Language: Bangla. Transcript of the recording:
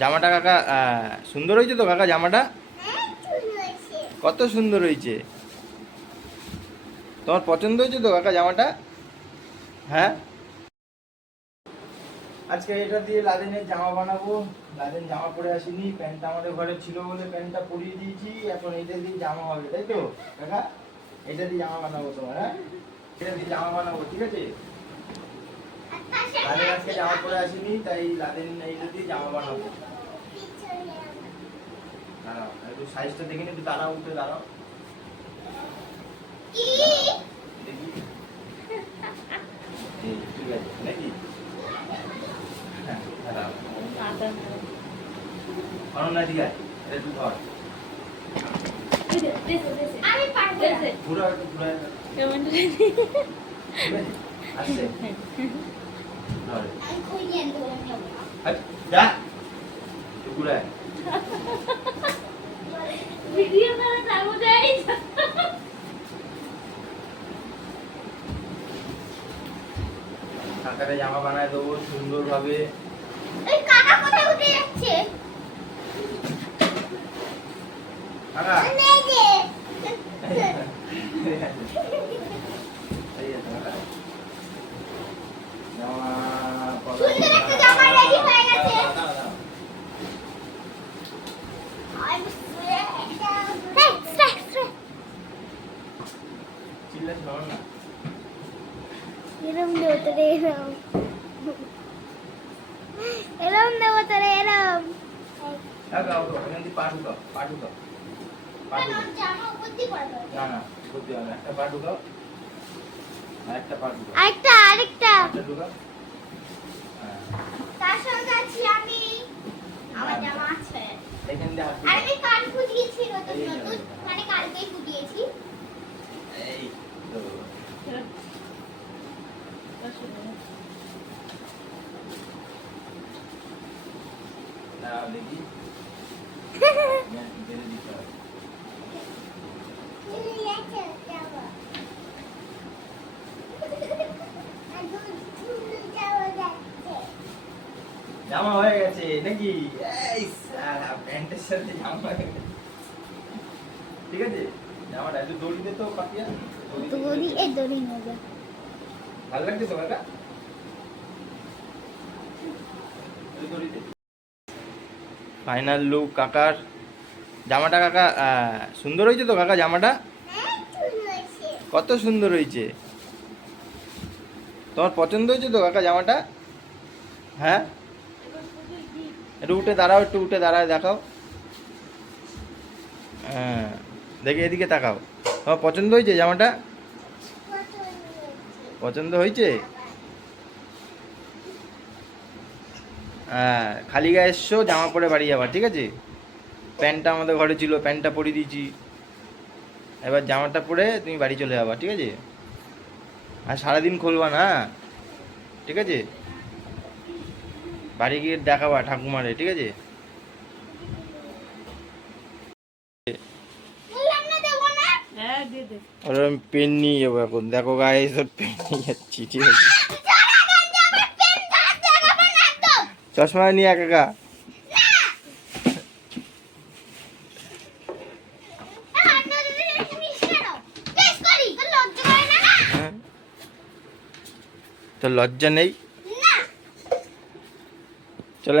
জামাটা কাকা সুন্দর হয়েছে তো কাকা জামাটা? কত সুন্দর হয়েছে। তোমার পছন্দ হয়েছে তো কাকা জামাটা? হ্যাঁ? আজকে এটা দিয়ে লাদেনের জামা বানাবো। লাদেন জামা পরে আসিনি, প্যান্টটা আমাদের ঘরে ছিল বলে প্যান্টটা পরিয়ে দিয়েছি, এখন এটা দিয়ে জামা হবে, তাই তো? কাকা, এটা দিয়ে জামা বানাবো তোমার হ্যাঁ? এটা দিয়ে জামা বানাবো, ঠিক আছে? লাদেন আজকে জামা পরে আসিনি তাই লাদেন এইটা দিয়ে জামা বানাবো। দাঁড়াও একটু সাইজটা দেখে নি একটু দাঁড়াও উঠে দাঁড়াও। দেখি। ঠিক আছে নাকি? হ্যাঁ দাঁড়াও। অনন্যা ঠিক আছে এটা একটু ধর। আমি পারব। ঘুরো আছে আসছে। কাকারে জামা বানায় দেবো সুন্দরভাবে। এই কাকা কোথায় উঠে যাচ্ছে? কাকা নেই যে এই আছে কাকা। জামা পরা- সুন্দর একটা জামা ready হয়ে গেছে। দাঁড়াও, দাঁড়াও, দাঁড়াও। এই, স্ট্রাইক, স্ট্রাইক। চিল্লাচ্ছি বাবা না। এরম দেবো তোরে এরম। এরম দেবো তোরে এরম। এখান দিয়ে না, না, হবে একটা আরেকটা। হ্যাঁ। তার সঙ্গে আছি আমি। দেখি। হ্যাঁ। জামা হয়ে গেছে নাকি প্যান্টের সাথে জামা হয়ে গেছে ঠিক আছে জামাটা একটু দড়ি দে তো পাতিয়া দড়ি দে, দড়ি দে। দড়ি নেবে ভালো লাগছে তো কাকা ফাইনাল লুক কাকার জামাটা কাকা সুন্দর হয়েছে তো কাকা জামাটা? কত সুন্দর হয়েছে। তোমার পছন্দ হয়েছে তো কাকা জামাটা? হ্যাঁ? একটু উঠে দাঁড়াও, একটু উঠে দাঁড়ায় দেখাও। হ্যাঁ দেখে এদিকে তাকাও। তোমার পছন্দ হয়েছে জামাটা? পছন্দ হয়েছে। হ্যাঁ খালি গায়ে এসছো জামা পরে বাড়ি যাবার ঠিক আছে? প্যান্টটা আমাদের ঘরে ছিল প্যান্টটা পরিয়ে দিয়েছি। এবার জামাটা পরে তুমি বাড়ি চলে যাবা ঠিক আছে? আর সারাদিন খুলবা না ঠিক আছে? বাড়ি গিয়ে দেখাবা ঠাকুমারে ঠিক আছে? হ্যাঁ পেন নিয়ে যাব এখন। দেখো গায়ে এসব পেন নিয়ে যাচ্ছি ঠিক আছে? না নিয়ে হ্যাঁ। তো লজ্জা নেই? চলে চলো